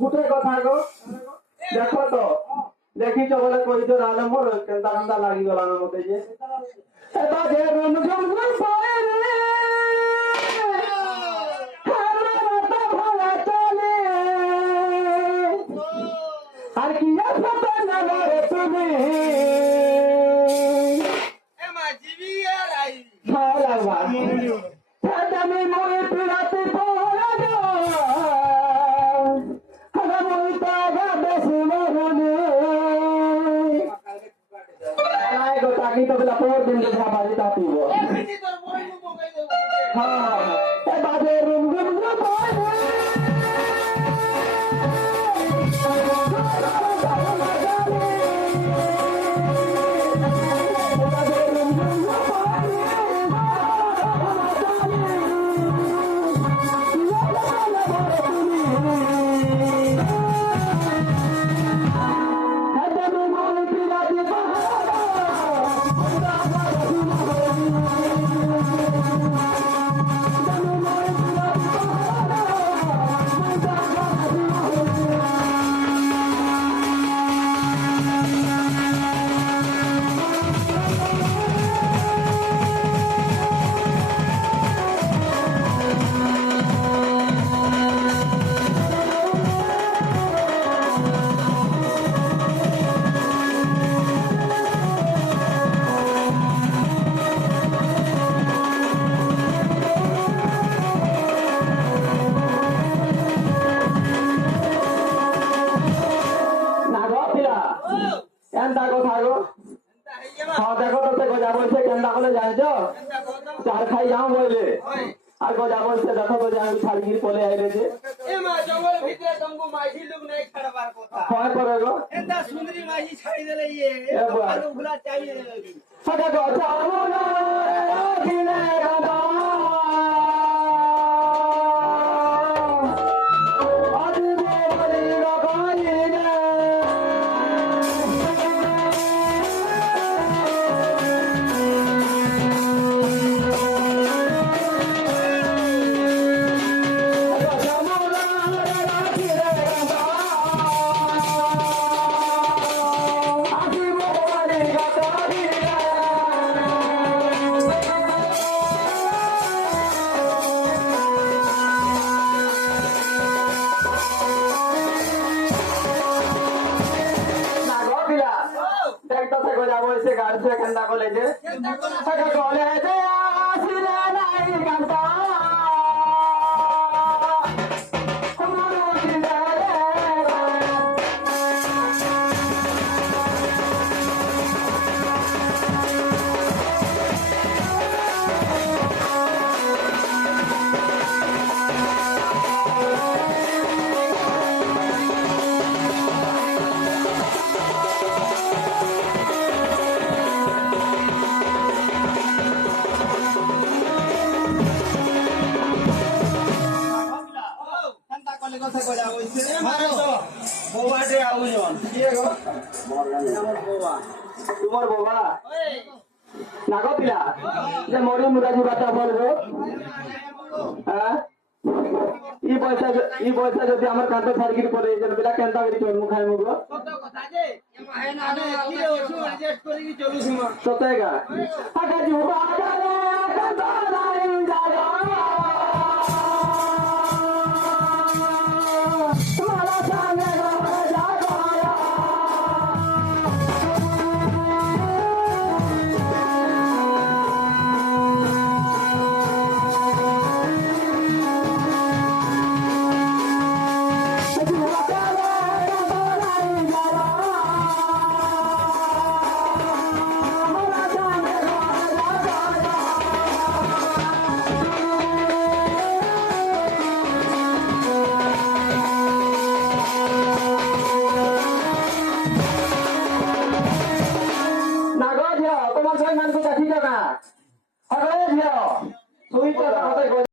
গুটে কথা গো দেখো তো দেখিছ বলে কইছো নাহলে মোর কেনতা কেনতা লাগি গলা না মতে যে এবা যে রুম রুম রুম পায়ে রে খানা রাতা ভালা চলে আর কি আছে না রে তুমি এমা জিবি আর আই ভালা বা আমি মরে পিরাতে পড়া গো তাকি তো বেলা পর দিন যে ভাবাজি তা পিব এমনি তোর বই নু বগাই দেব হ্যাঁ এ বাজে রুম রুম রুম কেনতা কথা গো হ্যাঁ দেখো তো সে গজা বলছে কেনতা করে জানছ চার খাই যাও বলে আর গজা বলছে দেখো তো যে আমি ছাড়গির পলে আইলে যে এমা জঙ্গল ভিতরে তমকু মাঝি লোক নাই ছাড়বার কথা হয় করে গো এন্তা সুন্দরী মাঝি ছাড়ি দেলে ইয়ে ভালো ভুলা চাইয়ে হঠাৎ কথা গিলে গাদা গাড়ছে কেনতা কলেজে কলেজে আসিলে নাই কান্তা কথা কইলা হইছে মারো বোবাটে আউজন কি গো আমার বোবা তোমার বোবা ওই না গো পিলা যে মরি মুরাজি বাতা বলবো হ্যাঁ ই পয়সা যদি আমার কাঁধে সার্কিট পড়ে যেন পিলা কেনতা করি চল মুখাই মুগো কত কথা যে এমা হেনা কি ওছু অ্যাডজাস্ট করি চলুছি মা সতেগা আকা জুবা